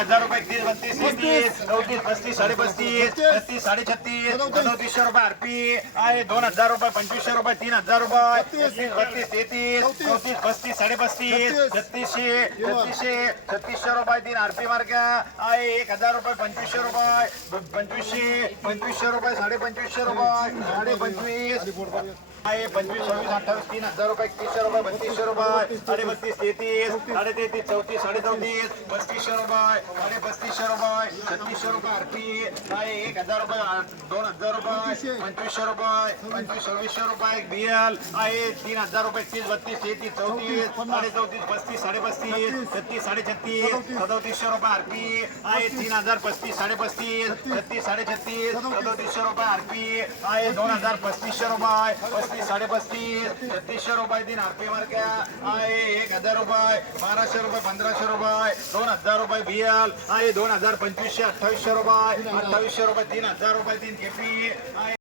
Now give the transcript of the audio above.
हजार रुपये तीस बत्तीस तेहतीस चौतीस पस्तीस साडे पस्तीस छत्तीस साडे छत्तीस सदोतीसशे रुपये आरपी आहे दोन हजार रुपये पंचवीसशे रुपये तीन हजार रुपये तीस बत्तीस तेहतीस चौतीस. पस्तीस साडे पस्तीस छत्तीसशे छत्तीसशे छत्तीसशे रुपये तीन आरपी मार्ग आहे एक हजार रुपये पंचवीसशे रुपये पंचवीसशे पंचवीसशे रुपये साडे पंचवीसशे रुपये साडे पंचवीस आहे पंचवीस सव्वीस अठ्ठावीस तीन हजार रुपये एकतीसशे रुपये बत्तीसशे रुपये साडे बत्तीस तेहतीस साडे तेहतीस चौतीस साडे चौतीस पस्तीसशे रुपये साडे पस्तीसशे रुपये छत्तीसशे रुपये आरपी आहे एक हजार रुपये दोन हजार रुपये पंचवीसशे रुपये पंचवीस सव्वीसशे रुपये बिएल आहे तीन हजार रुपये तीस बत्तीस तेहतीस चौतीस साडे चौतीस पस्तीस साडे पस्तीस छत्तीस. साडे छत्तीस सदोतीसशे रुपये आरपी आहे तीन हजार पस्तीस साडे पस्तीस छत्तीस साडे छत्तीस सदोतीसशे रुपये आरपी आहे दोन हजार पस्तीसशे रुपये पस्तीस साडे पस्तीस छत्तीसशे रुपये तीन आरपी मार्क्या आहे एक हजार रुपये बाराशे रुपये पंधराशे रुपये दोन हजार रुपये बिएल आहे दोन हजार पंचवीसशे अठ्ठावीसशे रुपये अठ्ठावीसशे रुपये तीन हजार रुपये तीन केपी. आहे